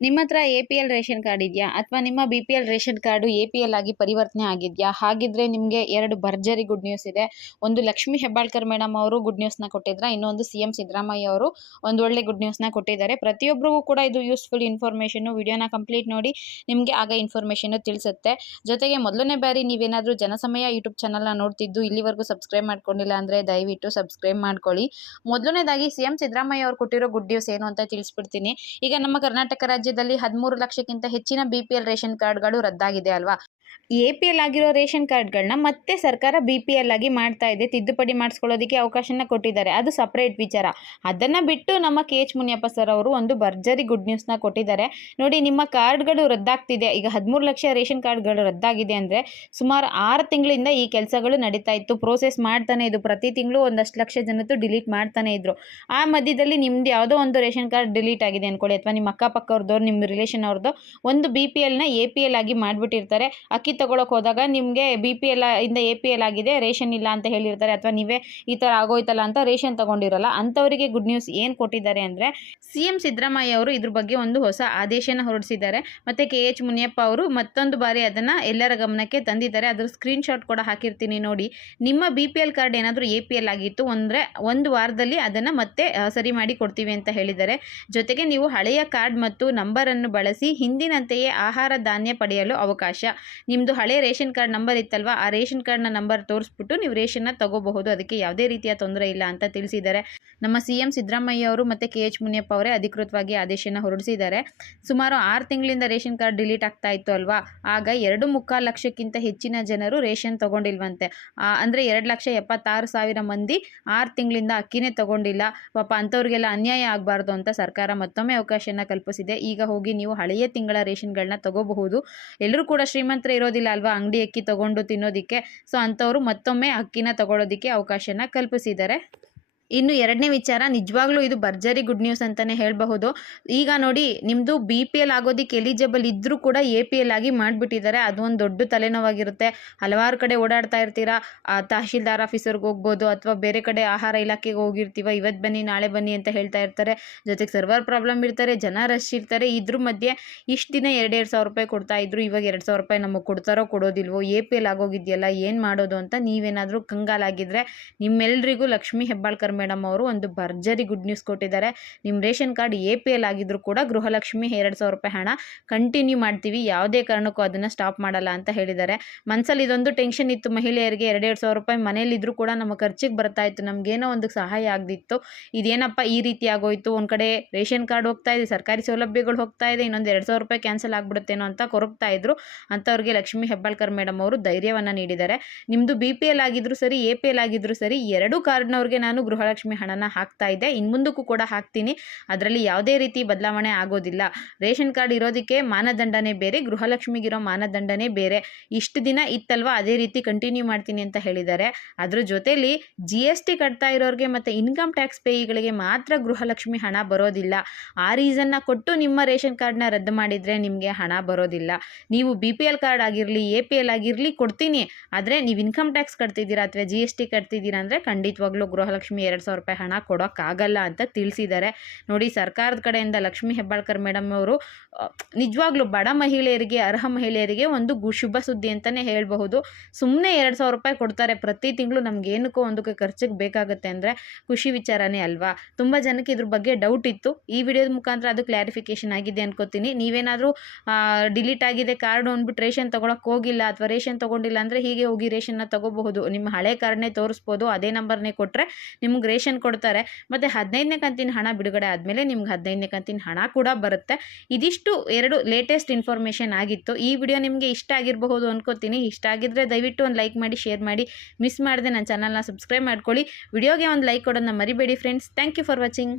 ನಿಮ್ಮ ಹತ್ರ APL ration card ಇದೆಯಾ? ಅಥವಾ ನಿಮ್ಮ ಬಿ.ಪಿ.ಎಲ್ ರೇಷನ್ ಕಾರ್ಡು ಎ.ಪಿ.ಎಲ್ ಆಗಿ ಪರಿವರ್ತನೆ ಆಗಿದೆಯಾ? ಹಾಗಿದ್ರೆ ನಿಮಗೆ 2 ಭರ್ಜರಿ ಗುಡ್ ನ್ಯೂಸ್ ಇದೆ. ಒಂದು ಲಕ್ಷ್ಮೀ ಹೆಬ್ಬಾಳ್ಕರ್ ಮೇಡಮ್ ಅವರು ಗುಡ್ ನ್ಯೂಸ್‌ನ ಕೊಟ್ಟಿದ್ರೆ, ಇನ್ನೊಂದು ಸಿ.ಎಂ. ಸಿದ್ದರಾಮಯ್ಯ ಅವರು ಒಂದು ಒಳ್ಳೆ ಗುಡ್ ನ್ಯೂಸ್‌ನ ಕೊಟ್ಟಿದ್ದಾರೆ. ಪ್ರತಿಯೊಬ್ಬರಿಗೂ ಕೂಡ ಇದು ಯೂಸ್‌ಫುಲ್ ಇನ್ಫಾರ್ಮೇಷನ್. ವಿಡಿಯೋನ ಕಂಪ್ಲೀಟ್ ನೋಡಿ, ನಿಮಗೆ ಆಗ ಇನ್ಫಾರ್ಮೇಷನ್ ತಿಳಿಸುತ್ತೆ. ಜೊತೆಗೆ ಮೊದಲನೇ ಬಾರಿ ನೀವೇನಾದರೂ ಜನಸಮಯ ಯೂಟ್ಯೂಬ್ ಚಾನಲ್‌ನ ನೋಡ್ತಿದ್ದು ಇಲ್ಲಿವರೆಗೂ ಸಬ್ಸ್ಕ್ರೈಬ್ ಮಾಡ್ಕೊಂಡಿಲ್ಲ ಅಂದರೆ ದಯವಿಟ್ಟು ಸಬ್ಸ್ಕ್ರೈಬ್ ಮಾಡ್ಕೊಳ್ಳಿ. ಮೊದಲನೇದಾಗಿ ಸಿ.ಎಂ. ಸಿದ್ದರಾಮಯ್ಯ ಅವರು ಕೊಟ್ಟಿರೋ ಗುಡ್ ನ್ಯೂಸ್ ಏನು ಅಂತ ತಿಳಿಸ್ಬಿಡ್ತೀನಿ. ಈಗ ನಮ್ಮ ಕರ್ನಾಟಕ ರಾಜ್ಯದಲ್ಲಿ 13 ಲಕ್ಷಕ್ಕಿಂತ ಹೆಚ್ಚಿನ ಬಿ.ಪಿ.ಎಲ್ ರೇಷನ್ ಕಾರ್ಡ್‌ಗಳು ರದ್ದಾಗಿದೆ ಅಲ್ವಾ? ಎ.ಪಿ.ಎಲ್ ಆಗಿರೋ ರೇಷನ್ ಕಾರ್ಡ್‌ಗಳನ್ನ ಮತ್ತೆ ಸರ್ಕಾರ ಬಿ.ಪಿ.ಎಲ್ ಆಗಿ ಮಾಡ್ತಾ ಇದೆ. ತಿದ್ದುಪಡಿ ಮಾಡಿಸ್ಕೊಳ್ಳೋದಕ್ಕೆ ಅವಕಾಶನ ಕೊಟ್ಟಿದ್ದಾರೆ. ಅದು ಸಪ್ರೇಟ್ ವಿಚಾರ. ಅದನ್ನು ಬಿಟ್ಟು ನಮ್ಮ ಕೆ.ಎಚ್. ಮುನಿಯಪ್ಪ ಸರ್ ಅವರು ಒಂದು ಭರ್ಜರಿ ಗುಡ್ ನ್ಯೂಸ್‌ನ ಕೊಟ್ಟಿದ್ದಾರೆ. ನೋಡಿ, ನಿಮ್ಮ ಕಾರ್ಡ್‌ಗಳು ರದ್ದಾಗ್ತಿದೆ. ಈಗ 13 ಲಕ್ಷ ರೇಷನ್ ಕಾರ್ಡ್‌ಗಳು ರದ್ದಾಗಿದೆ ಅಂದರೆ ಸುಮಾರು 6 ತಿಂಗಳಿಂದ ಈ ಕೆಲಸಗಳು ನಡೀತಾ ಇತ್ತು. ಪ್ರೋಸೆಸ್ ಮಾಡ್ತಾನೆ ಇದ್ದು. ಪ್ರತಿ ತಿಂಗಳು ಒಂದಷ್ಟು ಲಕ್ಷ ಜನದ್ದು ಡಿಲೀಟ್ ಮಾಡ್ತಾನೆ ಇದ್ರು. ಆ ಮಧ್ಯದಲ್ಲಿ ನಿಮ್ದು ಯಾವುದೋ ಒಂದು ರೇಷನ್ ಕಾರ್ಡ್ ಡಿಲೀಟ್ ಆಗಿದೆ ಅನ್ಕೊಳ್ಳಿ, ಅಥವಾ ನಿಮ್ಮ ಅಕ್ಕಪಕ್ಕವ್ರದ್ದು, ನಿಮ್ಮ ರಿಲೇಷನ್ ಅವ್ರದ್ದು ಒಂದು ಬಿ.ಪಿ.ಎಲ್‌ನ ಎ.ಪಿ.ಎಲ್ ಆಗಿ ಮಾಡಿಬಿಟ್ಟಿರ್ತಾರೆ. ಅಕ್ಕಿ ತಗೊಳಕ್ಕೆ ಹೋದಾಗ ನಿಮಗೆ ಬಿ.ಪಿ.ಎಲ್ ಇಂದ ಎ.ಪಿ.ಎಲ್ ಆಗಿದೆ, ರೇಷನ್ ಇಲ್ಲ ಅಂತ ಹೇಳಿರ್ತಾರೆ. ಅಥವಾ ನೀವೇ ಈ ಥರ ಆಗೋಯ್ತಲ್ಲ ಅಂತ ರೇಷನ್ ತಗೊಂಡಿರಲ್ಲ. ಅಂಥವರಿಗೆ ಗುಡ್ ನ್ಯೂಸ್ ಏನು ಕೊಟ್ಟಿದ್ದಾರೆ ಅಂದರೆ, ಸಿ.ಎಂ. ಸಿದ್ದರಾಮಯ್ಯ ಅವರು ಇದ್ರ ಬಗ್ಗೆ ಒಂದು ಹೊಸ ಆದೇಶನ ಹೊರಡಿಸಿದ್ದಾರೆ. ಮತ್ತು ಕೆ.ಎಚ್. ಮುನಿಯಪ್ಪ ಅವರು ಮತ್ತೊಂದು ಬಾರಿ ಅದನ್ನು ಎಲ್ಲರ ಗಮನಕ್ಕೆ ತಂದಿದ್ದಾರೆ. ಅದ್ರ ಸ್ಕ್ರೀನ್ಶಾಟ್ ಕೂಡ ಹಾಕಿರ್ತೀನಿ ನೋಡಿ. ನಿಮ್ಮ ಬಿ.ಪಿ.ಎಲ್ ಕಾರ್ಡ್ ಏನಾದರೂ ಎ.ಪಿ.ಎಲ್ ಆಗಿತ್ತು ಅಂದರೆ ಒಂದು ವಾರದಲ್ಲಿ ಅದನ್ನು ಮತ್ತೆ ಸರಿ ಮಾಡಿ ಕೊಡ್ತೀವಿ ಅಂತ ಹೇಳಿದ್ದಾರೆ. ಜೊತೆಗೆ ನೀವು ಹಳೆಯ ಕಾರ್ಡ್ ಮತ್ತು ನಂಬರನ್ನು ಬಳಸಿ ಹಿಂದಿನಂತೆಯೇ ಆಹಾರ ಧಾನ್ಯ ಪಡೆಯಲು ಅವಕಾಶ. ನಿಮ್ಮದು ಹಳೆ ರೇಷನ್ ಕಾರ್ಡ್ ನಂಬರ್ ಇತ್ತಲ್ವಾ, ಆ ರೇಷನ್ ಕಾರ್ಡ್ನ ನಂಬರ್ ತೋರಿಸ್ಬಿಟ್ಟು ನೀವು ರೇಷನ್ನ ತಗೋಬಹುದು. ಅದಕ್ಕೆ ಯಾವುದೇ ರೀತಿಯ ತೊಂದರೆ ಇಲ್ಲ ಅಂತ ತಿಳಿಸಿದ್ದಾರೆ. ನಮ್ಮ ಸಿ.ಎಂ. ಸಿದ್ದರಾಮಯ್ಯ ಅವರು ಮತ್ತು ಕೆ.ಎಚ್. ಮುನಿಯಪ್ಪ ಅವರೇ ಅಧಿಕೃತವಾಗಿ ಆದೇಶನ ಹೊರಡಿಸಿದ್ದಾರೆ. ಸುಮಾರು 6 ತಿಂಗಳಿಂದ ರೇಷನ್ ಕಾರ್ಡ್ ಡಿಲೀಟ್ ಆಗ್ತಾ ಇತ್ತು ಅಲ್ವಾ, ಆಗ 2.25 ಲಕ್ಷಕ್ಕಿಂತ ಹೆಚ್ಚಿನ ಜನರು ರೇಷನ್ ತಗೊಂಡಿಲ್ವಂತೆ. ಅಂದರೆ 2,76,000 ಮಂದಿ 6 ತಿಂಗಳಿಂದ ಅಕ್ಕಿನೇ ತಗೊಂಡಿಲ್ಲ. ಪಾಪ ಅಂಥವ್ರಿಗೆಲ್ಲ ಅನ್ಯಾಯ ಆಗಬಾರ್ದು ಅಂತ ಸರ್ಕಾರ ಮತ್ತೊಮ್ಮೆ ಅವಕಾಶನ ಕಲ್ಪಿಸಿದೆ. ಈಗ ಹೋಗಿ ನೀವು ಹಳೆಯ ತಿಂಗಳ ರೇಷನ್ಗಳನ್ನ ತಗೋಬಹುದು. ಎಲ್ಲರೂ ಕೂಡ ಶ್ರೀಮಂತರು ಇರೋದಿಲ್ಲ ಅಲ್ವಾ ಅಂಗಡಿ ಅಕ್ಕಿ ತಗೊಂಡು ತಿನ್ನೋದಕ್ಕೆ. ಸೊ ಅಂಥವ್ರು ಮತ್ತೊಮ್ಮೆ ಅಕ್ಕಿನ ತಗೊಳ್ಳೋದಕ್ಕೆ ಅವಕಾಶನ ಕಲ್ಪಿಸಿದ್ದಾರೆ. ಇನ್ನು ಎರಡನೇ ವಿಚಾರ, ನಿಜವಾಗ್ಲೂ ಇದು ಭರ್ಜರಿ ಗುಡ್ ನ್ಯೂಸ್ ಅಂತಲೇ ಹೇಳಬಹುದು. ಈಗ ನೋಡಿ, ನಿಮ್ಮದು ಬಿ.ಪಿ.ಎಲ್ ಆಗೋದಕ್ಕೆ ಎಲಿಜಿಬಲ್ ಇದ್ದರೂ ಕೂಡ ಎ.ಪಿ.ಎಲ್ ಆಗಿ ಮಾಡಿಬಿಟ್ಟಿದ್ದಾರೆ. ಅದು ಒಂದು ದೊಡ್ಡ ತಲೆನೋವಾಗಿರುತ್ತೆ. ಹಲವಾರು ಕಡೆ ಓಡಾಡ್ತಾ ಇರ್ತೀರಾ, ತಹಶೀಲ್ದಾರ್ ಆಫೀಸರ್ಗೆ ಹೋಗ್ಬೋದು, ಅಥವಾ ಬೇರೆ ಕಡೆ ಆಹಾರ ಇಲಾಖೆಗೆ ಹೋಗಿರ್ತೀವ, ಇವತ್ತು ಬನ್ನಿ ನಾಳೆ ಬನ್ನಿ ಅಂತ ಹೇಳ್ತಾ ಇರ್ತಾರೆ. ಜೊತೆಗೆ ಸರ್ವರ್ ಪ್ರಾಬ್ಲಮ್ ಇರ್ತಾರೆ, ಜನ ರಶ್ ಇರ್ತಾರೆ. ಇದ್ರ ಮಧ್ಯೆ ಇಷ್ಟು ದಿನ 2,2 ಸಾವಿರ ರೂಪಾಯಿ ಕೊಡ್ತಾ ಇದ್ರು, ಇವಾಗ 2,000 ರೂಪಾಯಿ ನಮಗೆ ಕೊಡ್ತಾರೋ ಕೊಡೋದಿಲ್ವೋ, ಎ.ಪಿ.ಎಲ್ ಆಗೋಗಿದೆಯಲ್ಲ ಏನು ಮಾಡೋದು ಅಂತ ನೀವೇನಾದರೂ ಕಂಗಾಲಾಗಿದ್ದರೆ, ನಿಮ್ಮೆಲ್ಲರಿಗೂ ಲಕ್ಷ್ಮೀ ಹೆಬ್ಬಾಳ್ಕರ್ ಮೇಡಮ್ ಅವರು ಒಂದು ಭರ್ಜರಿ ಗುಡ್ ನ್ಯೂಸ್ ಕೊಟ್ಟಿದ್ದಾರೆ. ನಿಮ್ಮ ರೇಷನ್ ಕಾರ್ಡ್ ಎ.ಪಿ.ಎಲ್ ಆಗಿದ್ರು ಕೂಡ ಗೃಹಲಕ್ಷ್ಮಿ 2,000 ರೂಪಾಯಿ ಹಣ ಕಂಟಿನ್ಯೂ ಮಾಡ್ತೀವಿ, ಯಾವುದೇ ಕಾರಣಕ್ಕೂ ಅದನ್ನು ಸ್ಟಾಪ್ ಮಾಡಲ್ಲ ಅಂತ ಹೇಳಿದ್ದಾರೆ. ಮನಸ್ಸಲ್ಲಿ ಇದೊಂದು ಟೆನ್ಷನ್ ಇತ್ತು ಮಹಿಳೆಯರಿಗೆ, 2,200 ರೂಪಾಯಿ ಮನೇಲಿದ್ದರೂ ಕೂಡ ನಮ್ಮ ಖರ್ಚಿಗೆ ಬರ್ತಾ ಇತ್ತು, ನಮಗೇನೋ ಒಂದು ಸಹಾಯ ಆಗದಿತ್ತು. ಇದೇನಪ್ಪ ಈ ರೀತಿ ಆಗೋಯ್ತು, ಒಂದು ಕಡೆ ರೇಷನ್ ಕಾರ್ಡ್ ಹೋಗ್ತಾ ಇದೆ, ಸರ್ಕಾರಿ ಸೌಲಭ್ಯಗಳು ಹೋಗ್ತಾ ಇದೆ, ಇನ್ನೊಂದು 2,000 ರೂಪಾಯಿ ಕ್ಯಾನ್ಸಲ್ ಆಗಿಬಿಡುತ್ತೇನೋ ಅಂತ ಕೊರಗ್ತಾ ಇದ್ರು. ಅಂಥವ್ರಿಗೆ ಲಕ್ಷ್ಮೀ ಹೆಬ್ಬಾಳ್ಕರ್ ಮೇಡಮ್ ಅವರು ಧೈರ್ಯವನ್ನು ನೀಡಿದ್ದಾರೆ. ನಿಮ್ಮದು ಬಿ.ಪಿ.ಎಲ್ ಆಗಿದ್ರು ಸರಿ, ಎ.ಪಿ.ಎಲ್ ಆಗಿದ್ರು ಸರಿ, 2 ಕಾರ್ಡ್ನವ್ರಿಗೆ ನಾನು ಗೃಹಲಕ್ಷ್ಮಿ ಹಣನ ಹಾಕ್ತಾ ಇದ್ದೆ, ಇನ್ನು ಮುಂದಕ್ಕೂ ಕೂಡ ಹಾಕ್ತೀನಿ. ಅದರಲ್ಲಿ ಯಾವುದೇ ರೀತಿ ಬದಲಾವಣೆ ಆಗೋದಿಲ್ಲ. ರೇಷನ್ ಕಾರ್ಡ್ ಇರೋದಕ್ಕೆ ಮಾನದಂಡನೇ ಬೇರೆ, ಗೃಹಲಕ್ಷ್ಮಿಗಿರೋ ಮಾನದಂಡನೇ ಬೇರೆ. ಇಷ್ಟು ದಿನ ಇತ್ತಲ್ವ, ಅದೇ ರೀತಿ ಕಂಟಿನ್ಯೂ ಮಾಡ್ತೀನಿ ಅಂತ ಹೇಳಿದ್ದಾರೆ. ಅದ್ರ ಜೊತೆಲಿ GST ಕಟ್ತಾ ಇರೋರಿಗೆ ಮತ್ತು ಇನ್ಕಮ್ ಟ್ಯಾಕ್ಸ್ ಪೇಯಿಗಳಿಗೆ ಮಾತ್ರ ಗೃಹಲಕ್ಷ್ಮಿ ಹಣ ಬರೋದಿಲ್ಲ. ಆ ರೀಸನ್ನ ಕೊಟ್ಟು ನಿಮ್ಮ ರೇಷನ್ ಕಾರ್ಡ್ನ ರದ್ದು ಮಾಡಿದರೆ ನಿಮಗೆ ಹಣ ಬರೋದಿಲ್ಲ. ನೀವು ಬಿ.ಪಿ.ಎಲ್ ಕಾರ್ಡ್ ಆಗಿರಲಿ, ಎ.ಪಿ.ಎಲ್ ಆಗಿರಲಿ ಕೊಡ್ತೀನಿ, ಆದರೆ ನೀವು ಇನ್ಕಮ್ ಟ್ಯಾಕ್ಸ್ ಕಟ್ತಿದ್ದೀರಾ ಅಥವಾ GST ಕಟ್ತಿದ್ದೀರಾ ಅಂದರೆ ಖಂಡಿತವಾಗ್ಲೂ ಗೃಹಲಕ್ಷ್ಮಿ 2,000 ರೂಪಾಯಿ ಹಣ ಕೊಡೋಕ್ಕಾಗಲ್ಲ ಅಂತ ತಿಳಿಸಿದ್ದಾರೆ. ನೋಡಿ, ಸರ್ಕಾರದ ಕಡೆಯಿಂದ ಲಕ್ಷ್ಮೀ ಹೆಬ್ಬಾಳ್ಕರ್ ಮೇಡಮ್ ಅವರು ನಿಜವಾಗ್ಲೂ ಬಡ ಮಹಿಳೆಯರಿಗೆ, ಅರ್ಹ ಮಹಿಳೆಯರಿಗೆ ಒಂದು ಶುಭ ಸುದ್ದಿ ಅಂತಲೇ ಹೇಳಬಹುದು. ಸುಮ್ಮನೆ 2,000 ರೂಪಾಯಿ ಕೊಡ್ತಾರೆ ಪ್ರತಿ ತಿಂಗಳು, ನಮಗೇನಕ್ಕೋ ಒಂದಕ್ಕೆ ಖರ್ಚಿಗೆ ಬೇಕಾಗುತ್ತೆ ಅಂದರೆ ಖುಷಿ ವಿಚಾರನೇ ಅಲ್ವಾ. ತುಂಬ ಜನಕ್ಕೆ ಇದ್ರ ಬಗ್ಗೆ ಡೌಟ್ ಇತ್ತು. ಈ ವಿಡಿಯೋದ ಮುಖಾಂತರ ಅದು ಕ್ಲಾರಿಫಿಕೇಷನ್ ಆಗಿದೆ ಅನ್ಕೋತೀನಿ. ನೀವೇನಾದರೂ ಡಿಲೀಟ್ ಆಗಿದೆ ಕಾರ್ಡು ಅಂದ್ಬಿಟ್ಟು ರೇಷನ್ ತೊಗೊಳಕ್ಕೆ ಹೋಗಿಲ್ಲ ಅಥವಾ ರೇಷನ್ ತೊಗೊಂಡಿಲ್ಲ ಅಂದರೆ ಹೀಗೆ ಹೋಗಿ ರೇಷನ್ನ ತೊಗೋಬಹುದು. ನಿಮ್ಮ ಹಳೆ ಕಾರ್ಡ್ನೇ ತೋರಿಸ್ಬೋದು, ಅದೇ ನಂಬರ್ನೇ ಕೊಟ್ಟರೆ ನಿಮ್ಗೆ ರೇಷನ್ ಕೊಡ್ತಾರೆ. ಮತ್ತು 15ನೇ ಕಂತಿನ ಹಣ ಬಿಡುಗಡೆ ಆದಮೇಲೆ ನಿಮ್ಗೆ 15ನೇ ಕಂತಿನ ಹಣ ಕೂಡ ಬರುತ್ತೆ. ಇದಿಷ್ಟು 2 ಲೇಟೆಸ್ಟ್ ಇನ್ಫಾರ್ಮೇಷನ್ ಆಗಿತ್ತು. ಈ ವಿಡಿಯೋ ನಿಮಗೆ ಇಷ್ಟ ಆಗಿರಬಹುದು ಅನ್ಕೋತೀನಿ. ಇಷ್ಟ ಆಗಿದ್ದರೆ ದಯವಿಟ್ಟು ಒಂದು ಲೈಕ್ ಮಾಡಿ, ಶೇರ್ ಮಾಡಿ, ಮಿಸ್ ಮಾಡದೆ ನನ್ನ ಚಾನಲ್ನ ಸಬ್ಸ್ಕ್ರೈಬ್ ಮಾಡ್ಕೊಳ್ಳಿ. ವಿಡಿಯೋಗೆ ಒಂದು ಲೈಕ್ ಕೊಡೋದನ್ನ ಮರಿಬೇಡಿ friends. Thank you for watching.